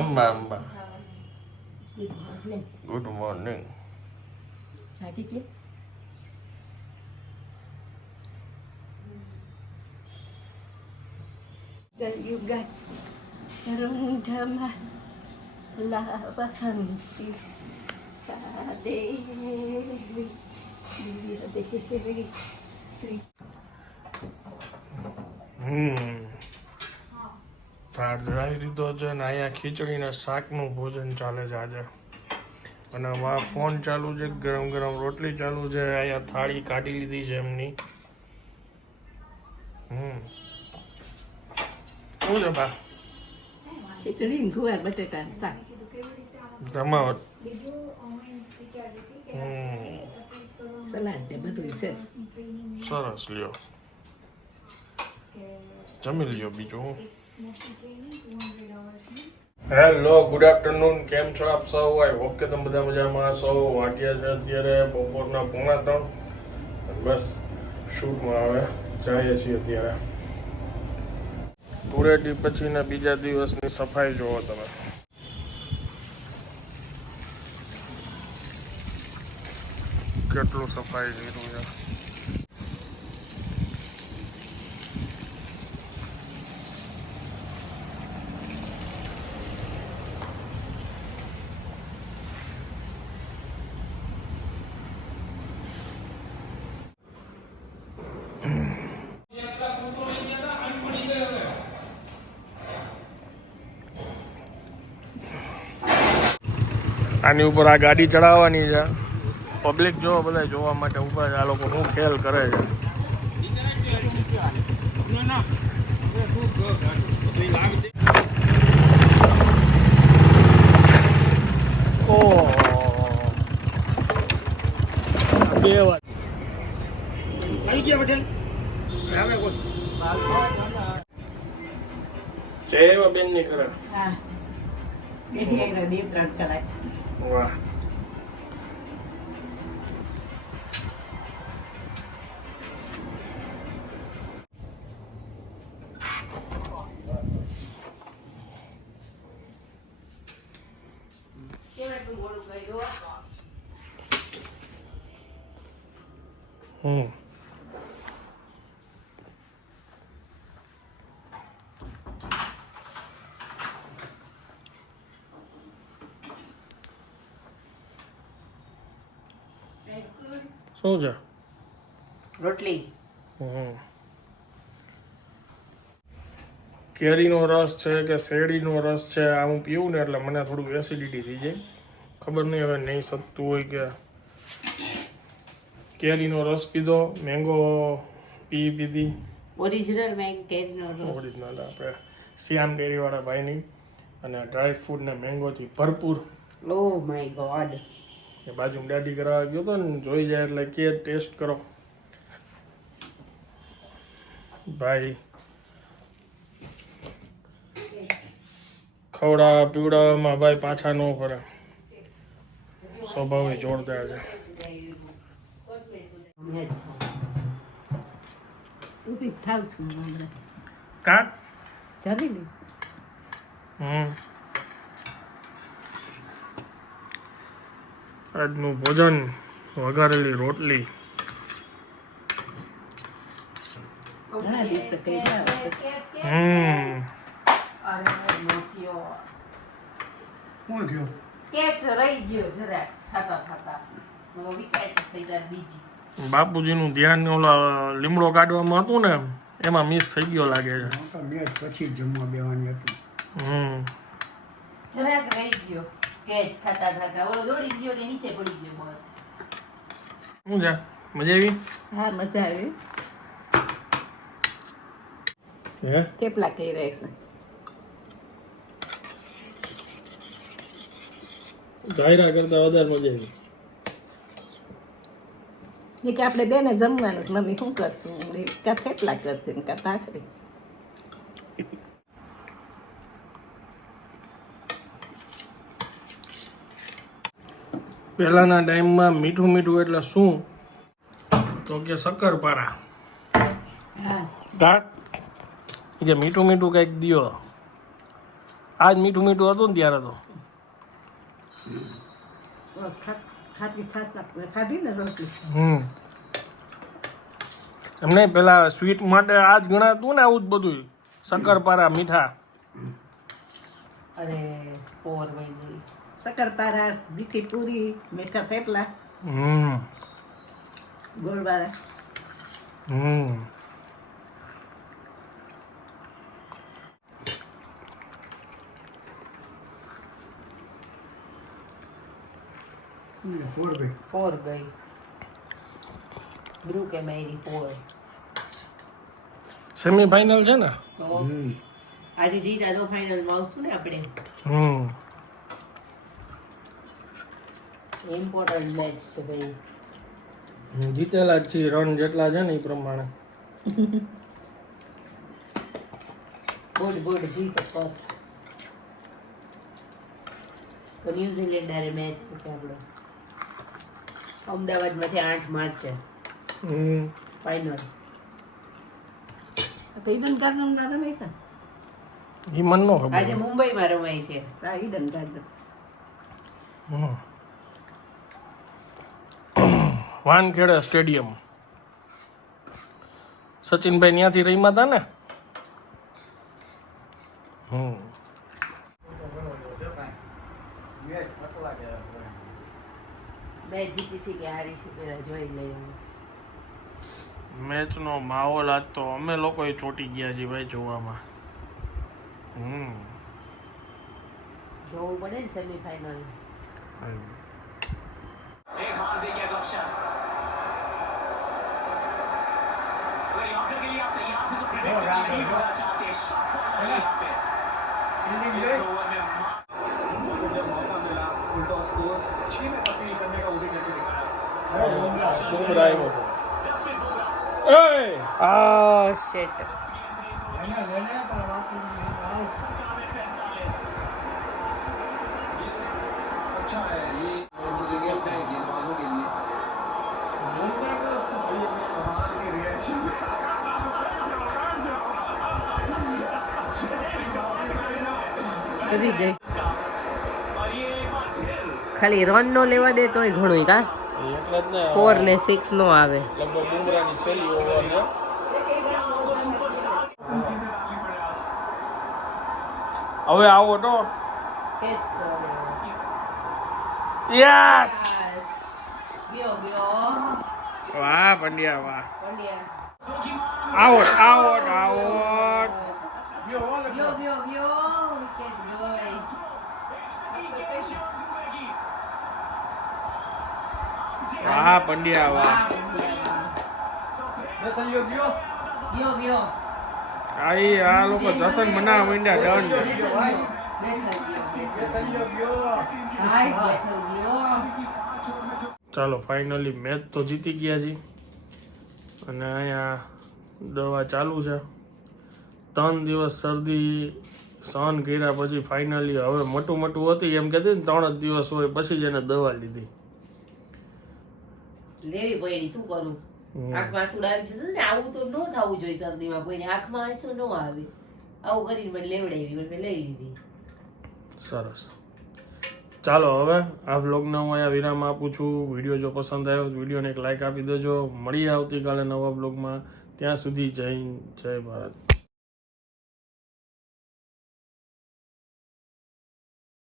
Amba good morning. Juga rendama lawahanti sade ભાત ધરાવી દીધો છે ને અહીંયા ખીચડીને શાકનું ભોજન ચાલે છે આજે. અને આમાં ફોન ચાલુ છે, ગરમ ગરમ રોટલી ચાલુ છે, અહીંયા થાળી કાઢી લીધી છે એમની. શું છે બા? ખીચડી ગુવાર બટેકા શાક જમાવટ. સલાડ છે બધું છે. સરસ, લ્યો જમી લ્યો. બીજું હેલો, ગુડ આફ્ટરનૂન. કેમ છો આપ સૌ? આઈ હોપ કે તમે બધા મજામાં સૌ. વાગ્યા છે અત્યારે બપોરના 2:45. બસ શૂટમાં હવે જઈએ છીએ અત્યારે. ધૂળેટી પછીના બીજા દિવસની સફાઈ જોવો તમે. કેટલું સફાઈ કર્યું છે. આની ઉપર આ ગાડી ચડાવવાની છે. પબ્લિક જો બધા જોવા માટે ઉભા છે. આ લોકો શું ખેલ કરે છે. બે વાત જય બેન ની ખરા. વાહ. શું છે? રોટલી. કેરીનો રસ છે કે શેરડીનો રસ છે, આ હું પીવું ને એટલે મને થોડુંક એસિડિટી થઈ જાય. ખબર નહીં હવે નહીં સતતું હોય કે. કેરીનો રસ પીધો, મેંગો પીધી. ઓરિજિનલ કેરીનો રસ. ઓરિજિનલ આપણે શ્યામ ડેરીવાળા ભાઈની. અને ડ્રાય ફ્રૂટ ને મેંગોથી ભરપૂર. Oh my God. એ બાજુ દાદી કરાવવા ગયો તો ને, જોઈ જાય એટલે કે ટેસ્ટ કરો ભાઈ. ખવડાવવા પીવડાવવામાં ભાઈ પાછા ન ફરે. સ્વભાવ જોરદાર છે. ઊભી થાવ છું હમણાં. કા જમી લે. આજનું ભોજન વઘારેલી રોટલી. ઘણા દિવસે કર્યા. કોણ થયો? કેચ રહી ગયો જરાક ખાતા ખાતા. વિકાય થઈ જાય બીજી. બાપુજીનું ધ્યાન ઓલા લીમડો કાઢવામાં હતું ને, એમાં મિસ થઈ ગયો લાગે છે. મેચ પછી જમવા બેવાની હતી. જરાક રહી ગયો કેચ ખાતા ખાતા. ઓલો દોડી ગયો કે નીચે પડી ગયો બોલ. શું છે? મજા આવી? હા મજા આવી. હે થેપલા કહી રહ્યા જાયરા કરતા વધારે મજા આવી. એ કે આપણે બેને જમવાનું મમ્મી શું કરશું કાં થેપલા કરશે ને કાં ભાખરી. પહેલાના ટાઈમમાં મીઠું મીઠું એટલે શું તો કે શક્કરપારા હા ગાંઠ કે મીઠું મીઠું કંઈક દિયો. આજ મીઠું મીઠું હતું ને ત્યારે તો ખાધી ને રોટલી. એમને પેલા સ્વીટ માટે આજ ગણાતું ને આવું જ બધું શક્કરપારા મીઠા. અરે પોર વહી ગઈ. શક્કરપારા, મીઠી પૂરી, મીઠા થેપલા, ગોળવાળા. પોર ગઈ. બ્રુ કે મેરી પોર. સેમીફાઇનલ છે ને. તો આજે જીતા તો ફાઇનલમાં આવશું ને આપણે. ઇમ્પોર્ટન્ટ મેચ છે ભાઈ. જીતેલા જ છીએ, રન જેટલા છે ને એ પ્રમાણે. ગુડ જીત પર. તો ન્યુઝીલેન્ડ હારે મેચ છે આપણો. અમદાવાદમાં છે 8 માર્ચે ફાઇનલ. તો ઈડન ગાર્ડનમાં રમાય છે. એ મન નો ખબર. આજે મુંબઈમાં રમાય છે. આ ઈડન ગાર્ડન. વાનખેડે સ્ટેડિયમ. સચિનભાઈ ત્યાંથી રમ્યા હતા ને. મેચ જીતી છે કે હારી છે પેલા જોઈ લઈએ. મેચનો માહોલ આજ તો અમે લોકો ચોટી ગયા છીએ ભાઈ જોવામાં. જોવું પડે ને સેમીફાઇનલ. एक हार देंगे अक्षर अगर यॉर्कर के लिए आप तैयार थे तो प्रेडिक्ट नहीं करना चाहते शॉट पॉइंट यहाँ पे इस ओवर में उनको जब मौका मिला उनका स्कोर 6 में तब्दील करने का वो भी करके दिखाया बुमराह આવ્યો હતો. जसप्रीत बुमराह ઓહ શિટ. अच्छा है ये जगह अपने गेंदबाजों के लिए कमाल की रिएक्शन બધી ગઈ. और ये एक बार फिर ખાલી રન નો લેવા દે તોય ઘણું કા. એટલે જ ને 4 ને 6 નો આવે. લગભગ બુમરાહની છેલ્લી ઓવર છે. હવે આવો તો કેચ યસ. ગયો વાહ પંડ્યા વાહ. Pandya out out out. ગયો વિકેટ ગઈ. વાહ પંડ્યા વાહ. ગયો આ લોકો જશન બનાવવા માંડ્યા ડન. ચાલો ફાઇનલી મેચ તો જીતી ગયા છીએ અને અહીંયા દવા ચાલુ છે. 3 દિવસ શરદી સહન કર્યા પછી ફાઇનલી હવે મોટું હતી એમ કહેતી ને 3 જ દિવસ હોય પછી જ એને દવા લીધી. લેવી પડી શું કરું. આંખમાં આંસુ આવી જતું ને. આવું તો ન થવું જોઈએ શરદીમાં. કોઈને આંખમાં આંસુ ન આવે. આવું કરીને મને લેવડાવી મેં લઈ લીધી. સરસ. ચાલો હવે આ વ્લોગને હું અહીંયા વિરામ આપું છું. વિડીયો જો પસંદ આવ્યો તો વિડીયોને એક લાઈક આપી દેજો. મળીએ આવતીકાલે નવા બ્લોગમાં. ત્યાં સુધી જય હિન્દ જય ભારત.